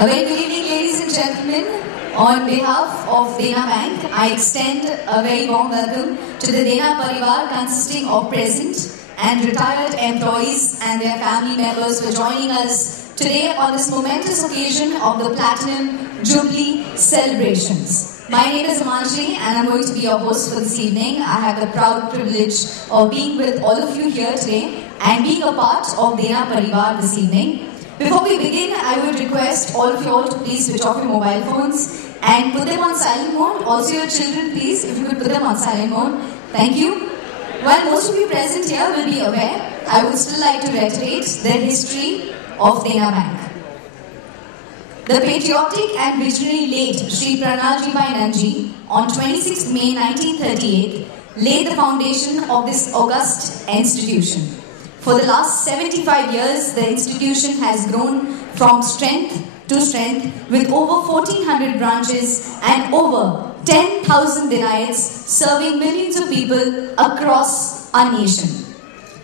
A very good evening, ladies and gentlemen. On behalf of Dena Bank, I extend a very warm welcome to the Dena Parivar, consisting of present and retired employees and their family members for joining us today on this momentous occasion of the Platinum Jubilee celebrations. My name is Amanjali and I'm going to be your host for this evening. I have the proud privilege of being with all of you here today and being a part of Dena Parivar this evening. Before we begin, I would request all of you all to please switch off your mobile phones and put them on silent mode. Also your children, please, if you could put them on silent mode. Thank you. While most of you present here will be aware, I would still like to reiterate the history of Dena Bank. The patriotic and visionary late Shri Pranalji Bhai Nanji on 26 May 1938 laid the foundation of this august institution. For the last 75 years, the institution has grown from strength to strength with over 1,400 branches and over 10,000 Denaites serving millions of people across our nation.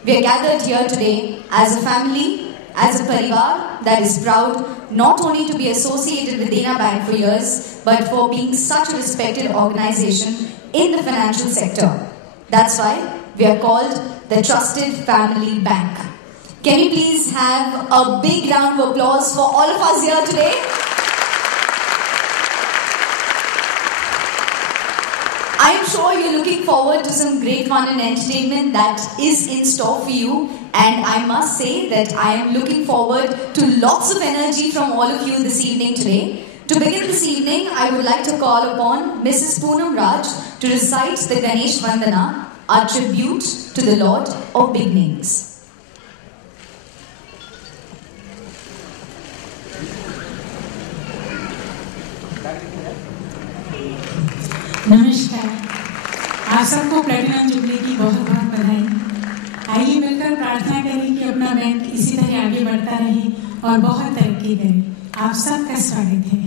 We are gathered here today as a family, as a parivar that is proud not only to be associated with Dena Bank for years, but for being such a respected organization in the financial sector. That's why we are called the Trusted Family Bank. Can you please have a big round of applause for all of us here today? I am sure you're looking forward to some great fun and entertainment that is in store for you. And I must say that I am looking forward to lots of energy from all of you this evening today. To begin this evening, I would like to call upon Mrs. Poonam Raj to recite the Ganesh Vandana, our tribute to the Lord of Beginnings. नमस्कार, आप सबको platinum jubilee की बहुत बहुत बधाई। आइए मिलकर प्रार्थना करें कि अपना बैंक इसी तरह आगे बढ़ता रहे और बहुत तरक्की करे। आप सबका स्वागत है।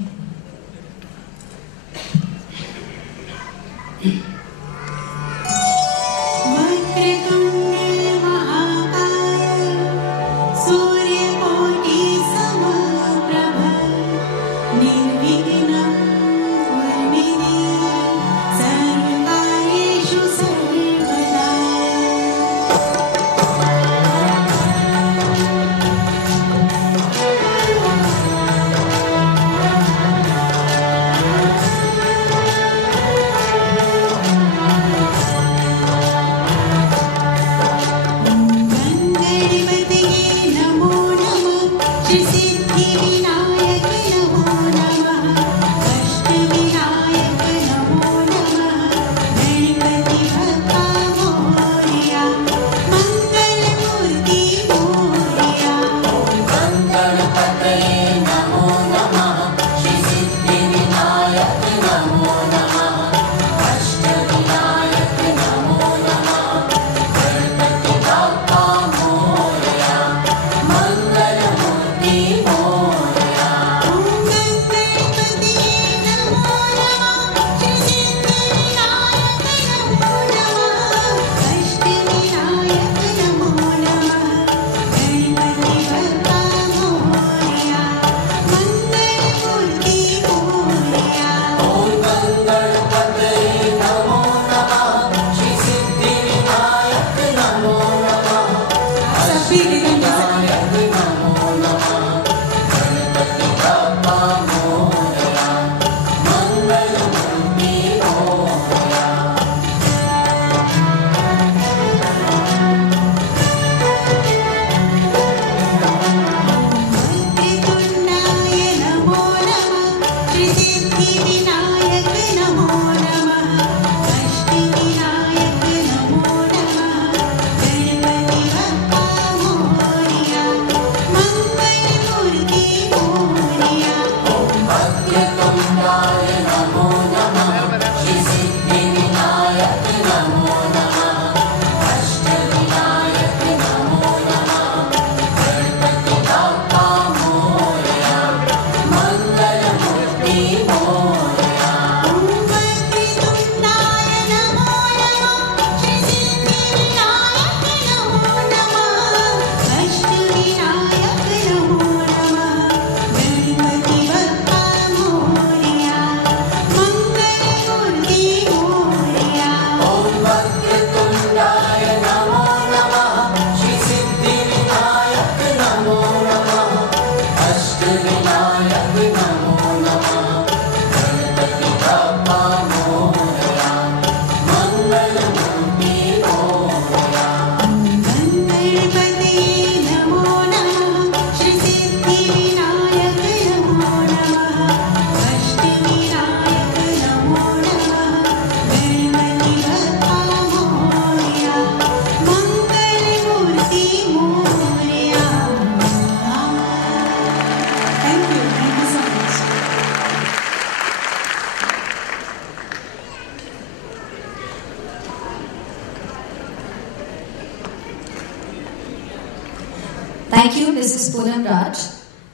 Thank you, Mrs. Poonam Raj.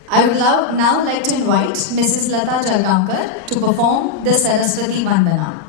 I would now like to invite Mrs. Lata Jalgaonkar to perform the Saraswati Vandana.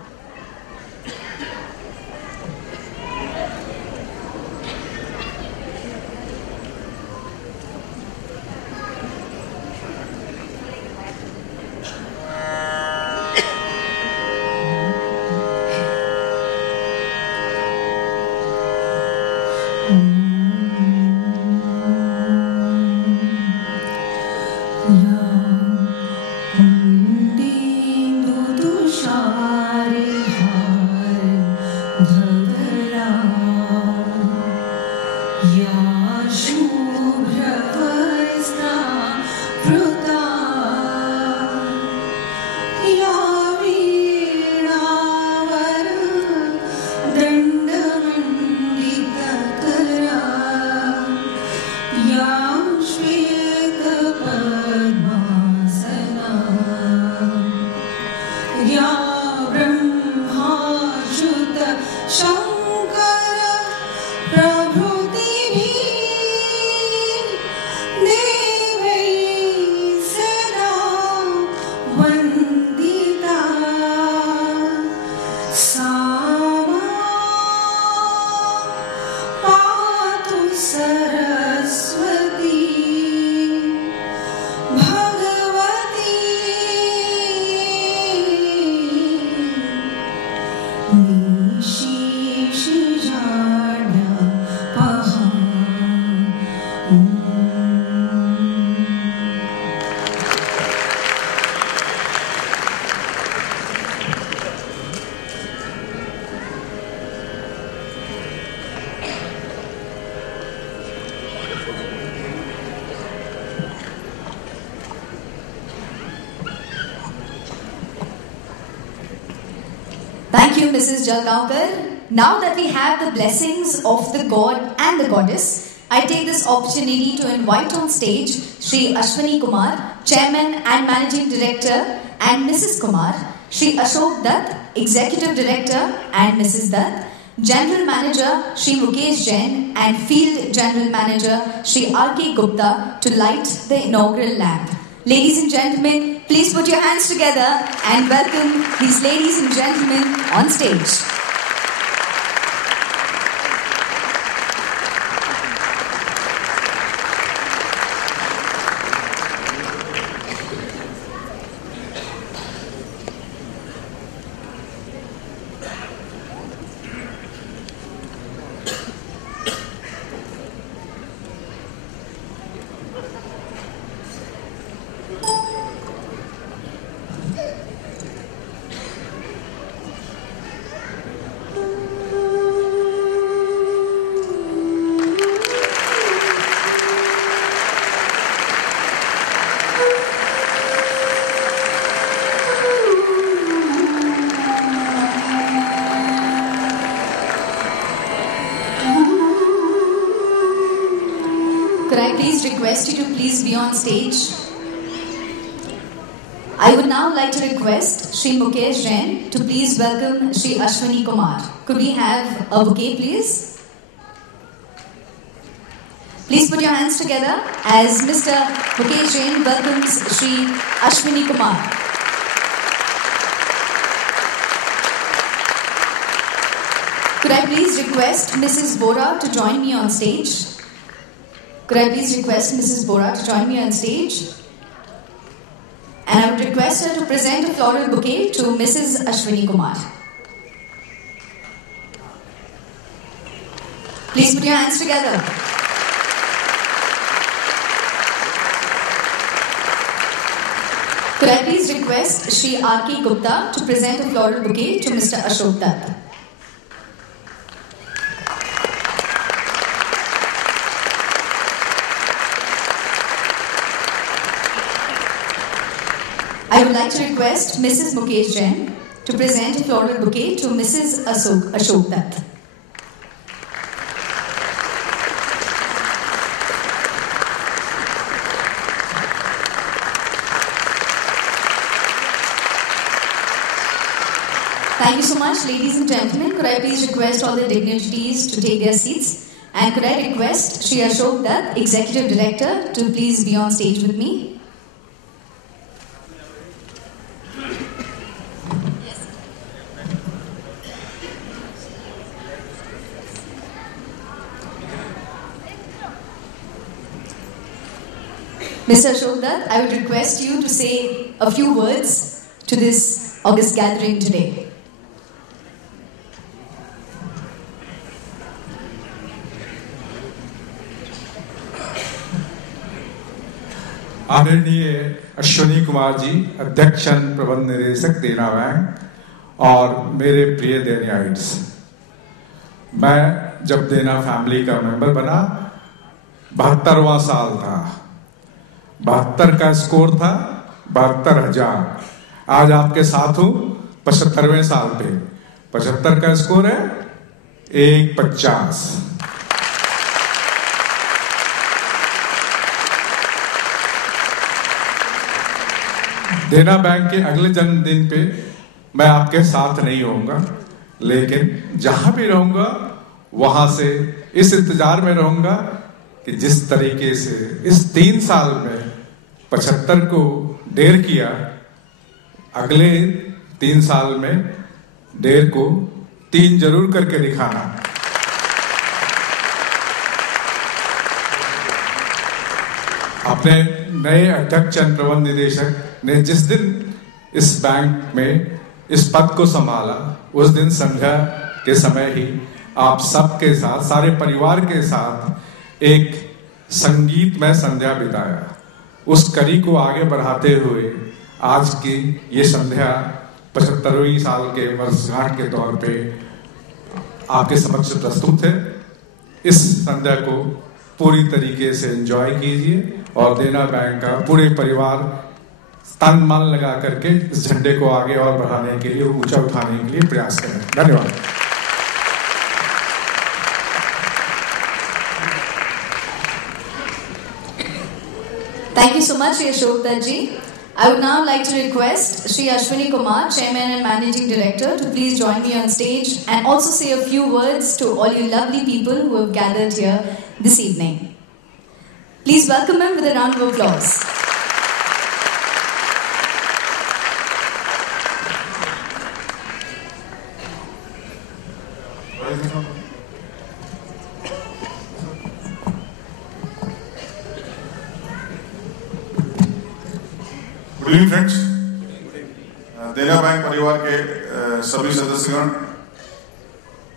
Thank you, Mrs. Jalgaonkar. Now that we have the blessings of the God and the Goddess, I take this opportunity to invite on stage Shri Ashwani Kumar, Chairman and Managing Director, and Mrs. Kumar, Shri Ashok Dutt, Executive Director, and Mrs. Dutt, General Manager Shri Mukesh Jain, and Field General Manager Shri R.K. Gupta to light the inaugural lamp. Ladies and gentlemen, please put your hands together and welcome these ladies and gentlemen on stage. Could I please request you to please be on stage? I would now like to request Shri Mukesh Jain to please welcome Shri Ashwani Kumar. Could we have a bouquet, please? Please put your hands together as Mr. Mukesh Jain welcomes Shri Ashwani Kumar. Could I please request Mrs. Bora to join me on stage? Could I please request Mrs. Bora to join me on stage? And I would request her to present a floral bouquet to Mrs. Ashwani Kumar. Please put your hands together. Could I please request Shri R.K. Gupta to present a floral bouquet to Mr. Ashok Dutt? I would like to request Mrs. Mukesh Jain to present a floral bouquet to Mrs. Ashok Dutt. Thank you so much, ladies and gentlemen. Could I please request all the dignitaries to take their seats? And could I request Shri Ashok Dutt, Executive Director, to please be on stage with me? Mr. Ashok Dutt, I would request you to say a few words to this august gathering today. आदरणीय अश्विनी कुमार जी, अध्यक्ष प्रबंध निदेशक देना bank और मेरे प्रिय देनियाइट्स, मैं जब देना फैमिली का मेंबर बना 72वां साल था, 72 का स्कोर था 72,000। आज आपके साथ हूं 75वें साल पे, 75 का स्कोर है 150। देना बैंक के अगले जन्मदिन पे मैं आपके साथ नहीं होऊंगा, लेकिन जहां भी रहूंगा वहां से इस इंतजार में रहूंगा कि जिस तरीके से इस 3 साल में 75 को डेर किया, अगले 3 साल में डेर को 3 जरूर करके दिखाना। अपने नए अध्यक्ष प्रबंध निदेशक ने जिस दिन इस बैंक में इस पद को संभाला, उस दिन संध्या के समय ही आप सबके साथ, सारे परिवार के साथ एक संगीतमय संध्या बिताया। उस कड़ी को आगे बढ़ाते हुए आज की ये संध्या 75वीं साल के वर्षगांठ के तौर पे आपके समक्ष प्रस्तुत है। इस संध्या को पूरी तरीके से एंजॉय कीजिए और देना बैंक का पूरे परिवार तन मन लगा करके इस झंडे को आगे और बढ़ाने के लिए, ऊंचा उठाने के लिए प्रयास करें। धन्यवाद। Thank you so much, Shri Ashok Dutt ji. I would now like to request Shri Ashwini Kumar, Chairman and Managing Director, to please join me on stage and also say a few words to all you lovely people who have gathered here this evening. Please welcome him with a round of applause. Good evening friends. देना bank परिवार के सभी सदस्यगण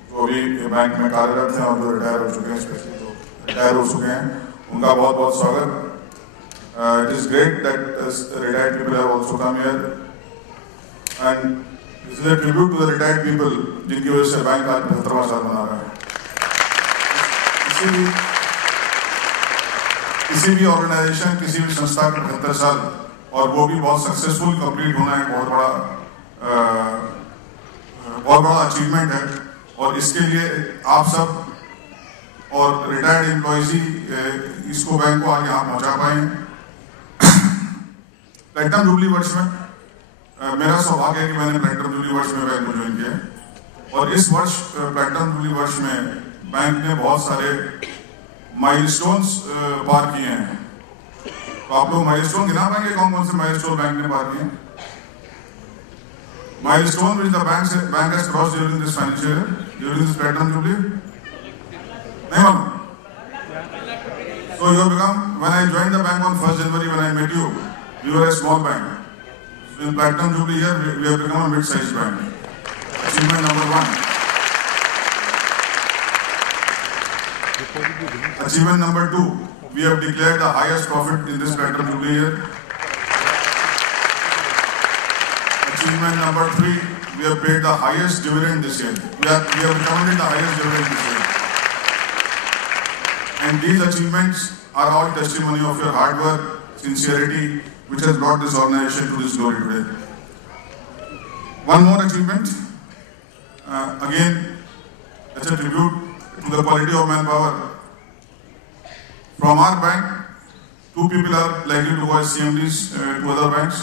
जो भी bank में कार्यरत हैं और जो रिटायर हो चुके हैं, स्पेशली जो रिटायर हो चुके हैं, उनका बहुत बहुत स्वागत। It is great that retired people have also come here and this is a tribute to the retired people जिनकी वजह से बैंक आज 75वां साल मना रहा है। किसी भी ऑर्गेनाइजेशन, किसी भी संस्था के 75 साल और वो भी बहुत सक्सेसफुल कंप्लीट होना एक बहुत बड़ा अचीवमेंट है। और इसके लिए आप सब और रिटायर्ड एम्प्लॉयज ही इसको बैंक को आगे आप पहुंचा पाए। प्लैटिनम जुबली वर्ष में मेरा सौभाग्य है कि मैंने प्लैटिनम जुबली वर्ष में बैंक को ज्वाइन किया और इस वर्ष प्लैटिनम जुबली वर्ष में बैंक ने बहुत सारे माइलस्टोन्स पार किए हैं। तो आप लोग माइलस्टोन गिना पाएंगे कौन कौन से माइलस्टोन बैंक ने पार किए? Milestone which the bank has crossed during this financial year, during this platinum jubilee, नहीं मालूम? So you have become, when I joined the bank on 1st January, when I met you, you were a small bank. So in Platinum Jubilee year, we have become a mid-sized bank. Achievement number 1. Achievement number 2, we have declared the highest profit in this Platinum Jubilee year. Achievement number 3, we have paid the highest dividend this year. We have recommended the highest dividend this year. And these achievements are all testimony of your hard work, sincerity, which has brought this organization to this glory today. One more achievement, again, it's a tribute to the quality of manpower. From our bank, 2 people are likely to go as CMDs to other banks.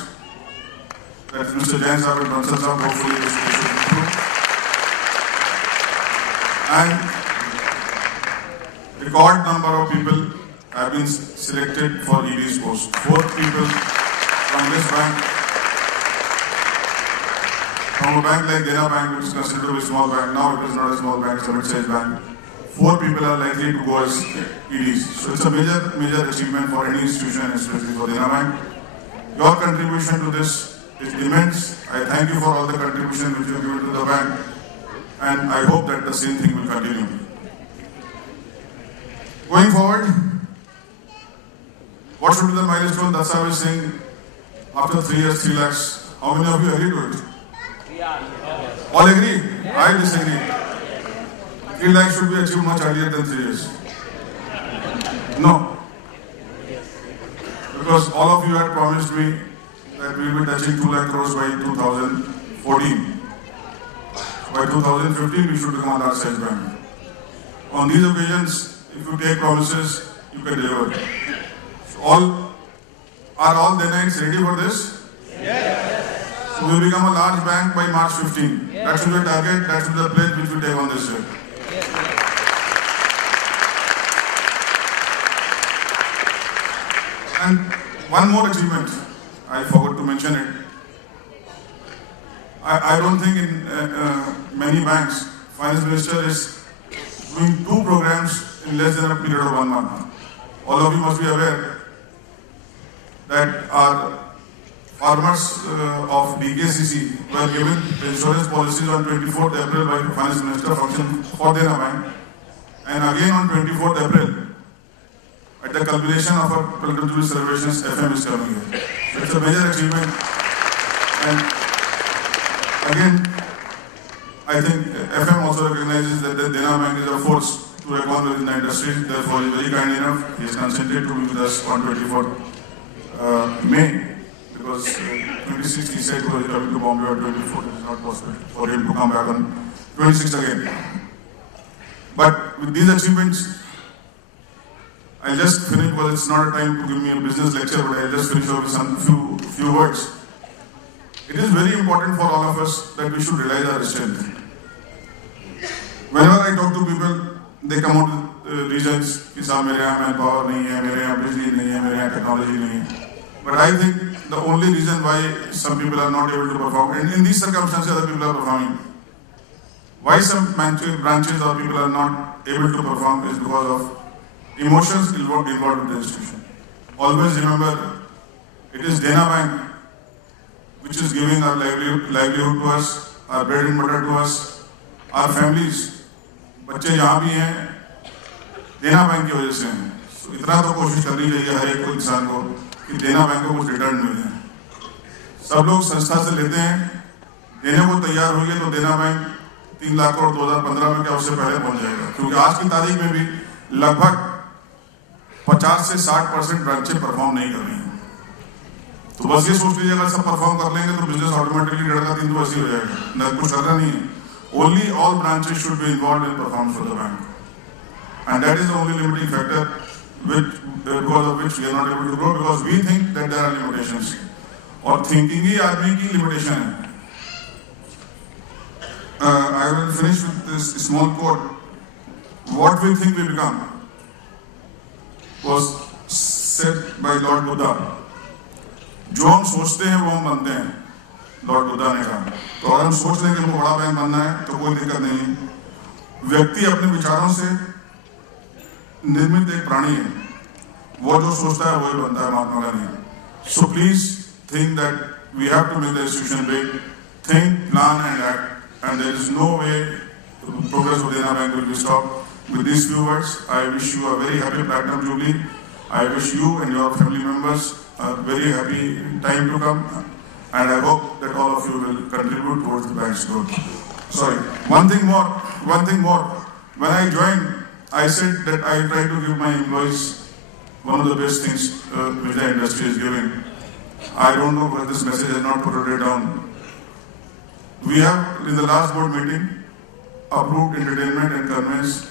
That's Mr. Jain Sahab and Bansal Sahab, hopefully this will improve. And record number of people have been selected for ED's post. 4 people from this bank, from a bank like Dena Bank, which is considered to be a small bank. Now it is not a small bank, it's a mid-sized bank. 4 people are likely to go as EDs. So it's a major achievement for any institution, especially for Dena Bank. Your contribution to this is immense. I thank you for all the contribution which you have given to the bank, and I hope that the same thing will continue. Going forward, what should be the milestone? That's I was saying, after 3 years, 3 lakhs. How many of you agree to it? All agree? I disagree. 3 lakhs should be achieved much earlier than 3 years. No. Because all of you had promised me that we will be touching 2 lakh crores by 2014. By 2015, we should become a large size bank. On these occasions, if you take promises, you can deliver. So are all Denaites ready for this? Yes. So we will become a large bank by March 15. Yes. That should be a target, that should be the pledge which we take on this year. Yes. And one more achievement, I forgot to mention it. I don't think in many banks, Finance Minister is doing 2 programs in less than a period of 1 month. All of you must be aware that our farmers of DKCC were given insurance policies on 24th April by the Finance Minister function for Dena Bank, and again on 24th April, at the culmination of our Platinum Jubilee celebrations, FM is coming here. So it's a major achievement, and again, I think FM also recognizes that the Dena Bank is a force to reckon with in the industry. Therefore, he is very kind enough. He has consented to be with us on 24th May, because 26th he said he was coming to Bombay on 24th. It is not possible for him to come back on 26th again. But with these achievements, I'll just finish, because it's not a time to give me a business lecture, but I'll just finish with some few words. It is very important for all of us that we should realize our strength. Whenever I talk to people, they come out with reasons कि साहब मेरे यहाँ manpower नहीं है, मेरे यहाँ बिजली नहीं है, मेरे यहाँ technology नहीं है. But I think the only reason why some people are not able to perform, and in these circumstances other people are performing, why some branches or people are not able to perform is because of emotions involved with the institution. Always remember, it is Dena Bank which is giving our livelihood to us, our bread and butter to us, our families. बच्चे यहाँ भी हैं, देना bank की वजह से हैं. So इतना तो कोशिश करनी चाहिए हर एक इंसान को कि देना बैंक को कुछ रिटर्न मिले. सब लोग संस्था से लेते हैं, देने को तैयार होंगे तो देना बैंक 3 लाख करोड़ 2015 में क्या उससे पहले पहुंच जाएगा. क्योंकि आज की तारीख में भी लगभग 50 से 60% ब्रांचें परफॉर्म नहीं कर रही हैं. तो बस ये सोच लीजिए, अगर सब परफॉर्म कर लेंगे तो बिजनेस ऑटोमेटिकली 1.5-3 तो ऐसे हो जाएगा. न कुछ करना नहीं है. Only all branches should be involved in performance for the bank, and that is the only limiting factor because of which we are not able to grow, because we think that there are limitations. और thinking ही आदमी की limitation है. I will finish with this small quote. What we think we become was said by Lord Buddha. जो हम सोचते हैं वो हम बनते हैं, लॉर्ड बुद्धा ने कहा. तो अगर हम सोच लें कि हमको बड़ा बैंक बनना है तो कोई दिक्कत नहीं. व्यक्ति अपने विचारों से निर्मित एक प्राणी है, वो जो सोचता है वही बनता है. Mahatma Gandhi. So please think that we have to make the institution big. Think, plan and act, and there is no way progress of Dena bank will be stopped. With these few words, I wish you a very happy Platinum Jubilee. I wish you and your family members a very happy time to come, and I hope that all of you will contribute towards the bank's growth. Sorry, one thing more. When I joined, I said that I try to give my employees one of the best things which the industry is giving. I don't know whether this message has not put it down. We have, in the last board meeting, approved entertainment and conveyance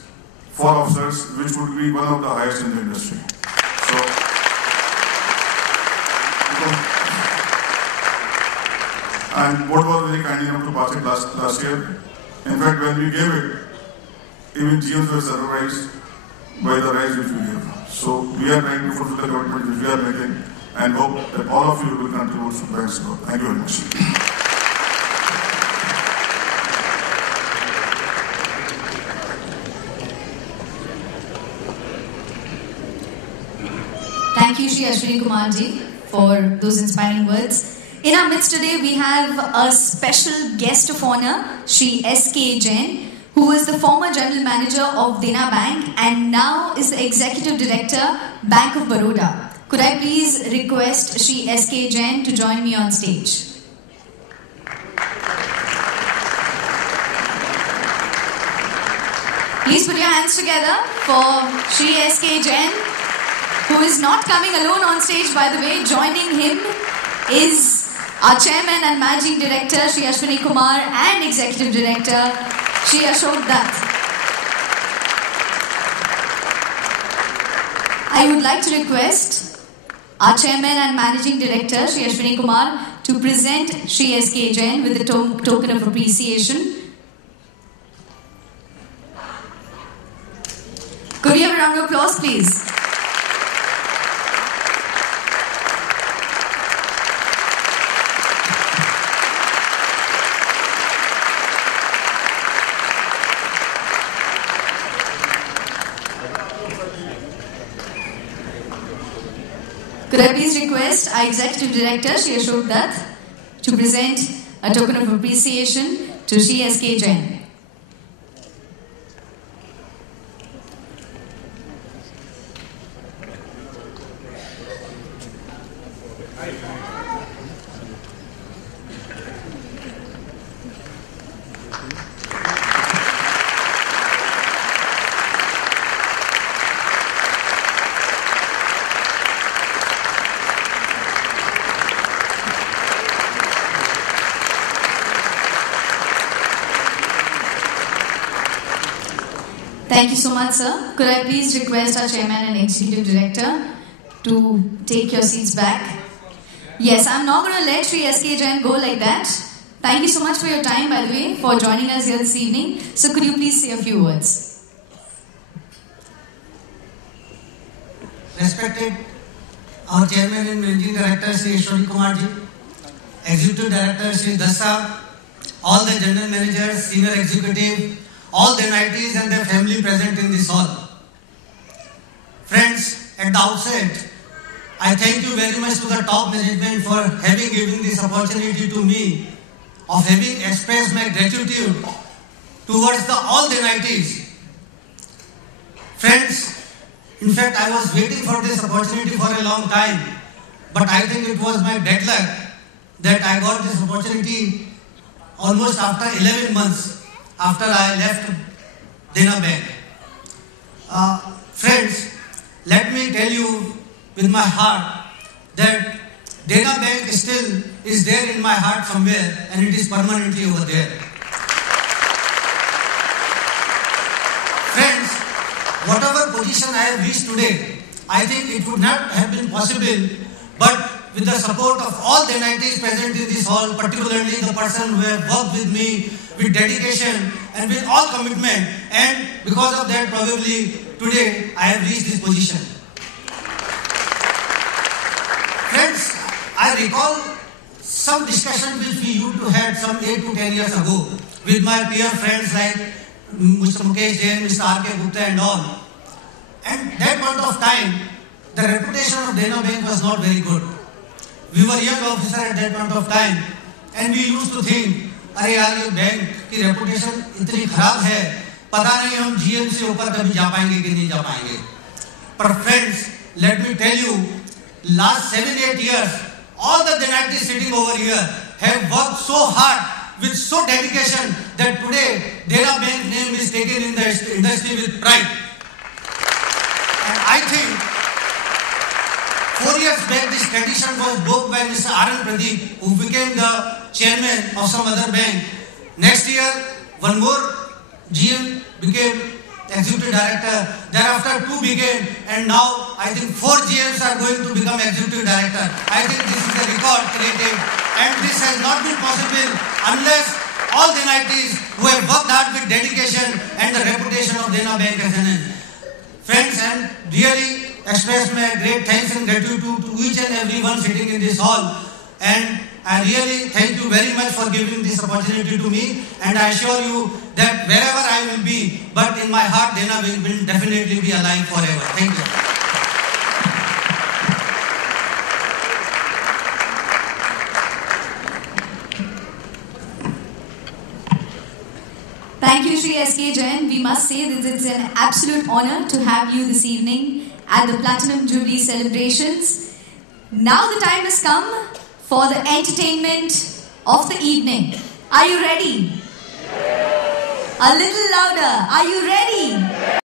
for officers, which would be one of the highest in the industry. So, and board was very kind enough to pass it last year. In fact, when we gave it, even GMs were surprised by the rise which we give. So we are trying to fulfill the commitment which we are making and hope that all of you will contribute to bank's growth. Thank you very much. Thank you, Shri Ashwini Kumar ji, for those inspiring words. In our midst today, we have a special guest of honor, Shri S.K. Jain, who was the former General Manager of Dena Bank and now is the Executive Director, Bank of Baroda. Could I please request Shri S.K. Jain to join me on stage? Please put your hands together for Shri S.K. Jain, who is not coming alone on stage, by the way. Joining him is our Chairman and Managing Director, Shri Ashwini Kumar, and Executive Director, Shri Ashok Dutt. I would like to request our Chairman and Managing Director, Shri Ashwini Kumar, to present Shri S.K. Jain with a token of appreciation. Could we have a round of applause, please? Could I please request our Executive Director, Shri Ashok Dutt, to present a token of appreciation to Shri S.K. Jain. Thank you so much, sir. Could I please request our Chairman and Executive Director to take your seats back? Yes, I'm not going to let Shri S.K. Jain go like that. Thank you so much for your time, by the way, for joining us here this evening. So could you please say a few words? Respected our Chairman and Managing Director, Shri Ashwini Kumar ji, Executive Director, Shri Dasa, all the General Managers, Senior Executive, all the NITs and their family present in this hall. Friends, at the outset, I thank you very much to the top management for having given this opportunity to me of having expressed my gratitude towards all the NITs. Friends, in fact, I was waiting for this opportunity for a long time, but I think it was my bad luck that I got this opportunity almost after 11 months after I left Dena Bank. Friends, let me tell you with my heart that Dena Bank still is there in my heart somewhere and it is permanently over there. Friends, whatever position I have reached today, I think it would not have been possible but with the support of all the NITs present in this hall, particularly the person who have worked with me with dedication and with all commitment, and because of that probably today I have reached this position. Friends, I recall some discussion which we used to have some 8 to 10 years ago with my peer friends like Mr. Mukesh Jain, Mr. R.K. Gupta and all. And that point of time, the reputation of Dena Bank was not very good. We were young officers at that point of time and we used to think, अरे यार ये bank की reputation इतनी खराब है, पता नहीं हम GM से ऊपर कभी जा पाएंगे कि नहीं जा पाएंगे. But friends, let me tell you, last 7-8 years, all the NITs sitting over here have worked so hard with so dedication that today Dena Bank name is taken in the industry with pride. And I think 4 years back this tradition was broke by Mr. R.N. Pradeep, who became the chairman of some other bank. Next year, one more GM became executive director. Thereafter, 2 became, and now I think 4 GMs are going to become executive director. I think this is a record created, and this has not been possible unless all the NITs who have worked hard with dedication and the reputation of Dena Bank as an end. friends, and really express my great thanks and gratitude to each and everyone sitting in this hall. And I really thank you very much for giving this opportunity to me, and I assure you that wherever I will be, but in my heart, Dana will definitely be alive forever. Thank you. Thank you, Shri S.K. Jain. We must say that it's an absolute honor to have you this evening at the Platinum Jubilee celebrations. Now the time has come for the entertainment of the evening. Are you ready? A little louder. Are you ready?